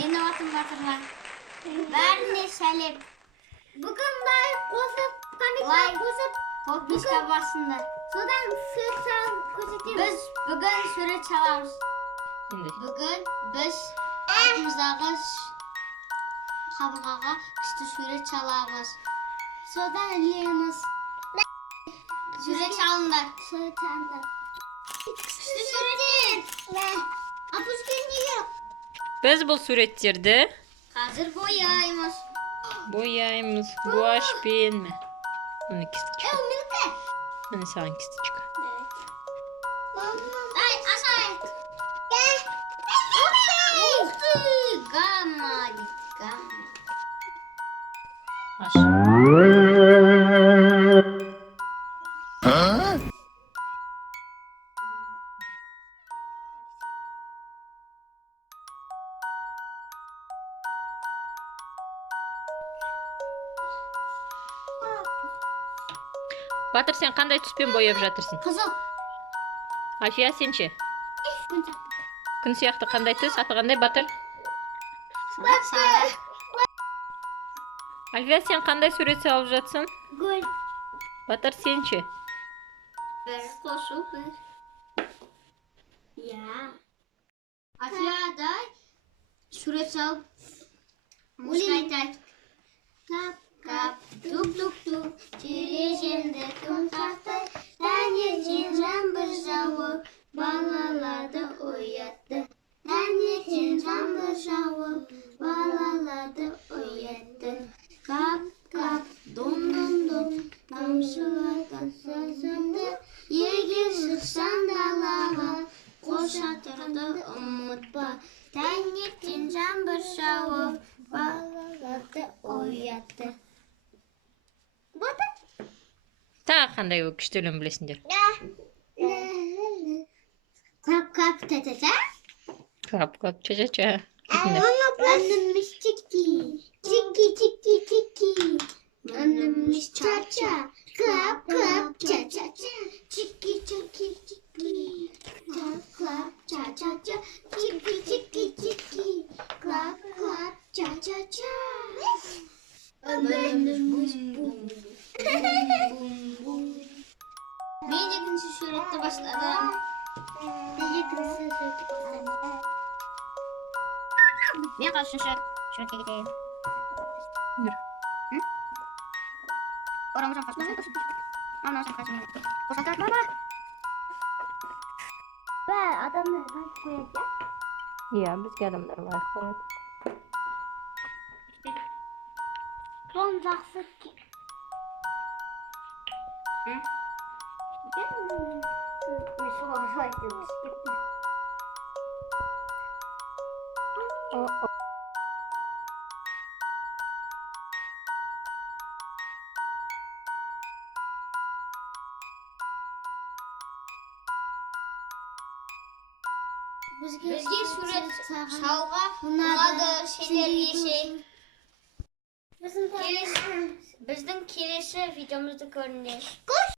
Менің атым Батырлан. Бәріне сәлем. Бүгін лайк қосып, комментарий қосып, подписка басыңдар. Содан сурет салып көрсетеміз. Біз бүгін сурет саламыз. Бүгін біз атымыздағы қабырғаға күшті сурет саламыз. Содан ілеміз. Сурет салыңдар. Сурет салыңдар. Күшті суреттер. Апускен неге? Біз бұл суреттерді қазір бояймыз. Гуашьпен. Міне кисточка. Менікі? Міне саған кисточка. Дай, ашайық. Ух ты! Гамма дейді, гамма. Аш. Батыр, сен қандай түспен бояп жатырсың? Қызыл. Альфия, сен ше? Күн сияқты қандай түс? Аты қандай, Батыр? Сары. Альфия, сен қандай сурет салып жатсың? Гүл. Батыр, сен ше? Бір қосу бір. Я. Альфияда сурет салып музыка айтайық. Кап, тук-тук-тук, тереземді кім қақты, таңертең жаңбыр жауып, балаларды оятты. Таңертең жаңбыр жауып, балаларды оятты. Кап, дом-дом-дом, тамшылатқан сөзімді, егер шықсаң далаға, қол шатырды ұмытпа. Таңертең жаңбыр жауып, балаларды оятты. Тағы қандай күшті өлең білесіңдер? Кап, та-та-та. Кап, ча-ча-ча. Önümüz tiki, tiki, tiki, tiki. Önümüz cha-cha, clap, cha-cha-cha. Tiki, tiki, tiki. Clap, cha-cha-cha. Tiki, tiki, tiki. Clap, cha-cha-cha. Önümüz bum. Ben ikinci surette başladım. Ben karşı şuraya gideyim. Yürü. Hı? Oramızdan kaçmasın. Mama sen kaçmayın. Boşan kaç mama. Ben adamları kaç koyacağım. Ya, bizge adamlar var koyalım. Son жақсы ki. Hı? Ben sola saydım. Bizге сурет салуға ұнады, сендерге ше. Біздің келесі видеомызды көріңдер.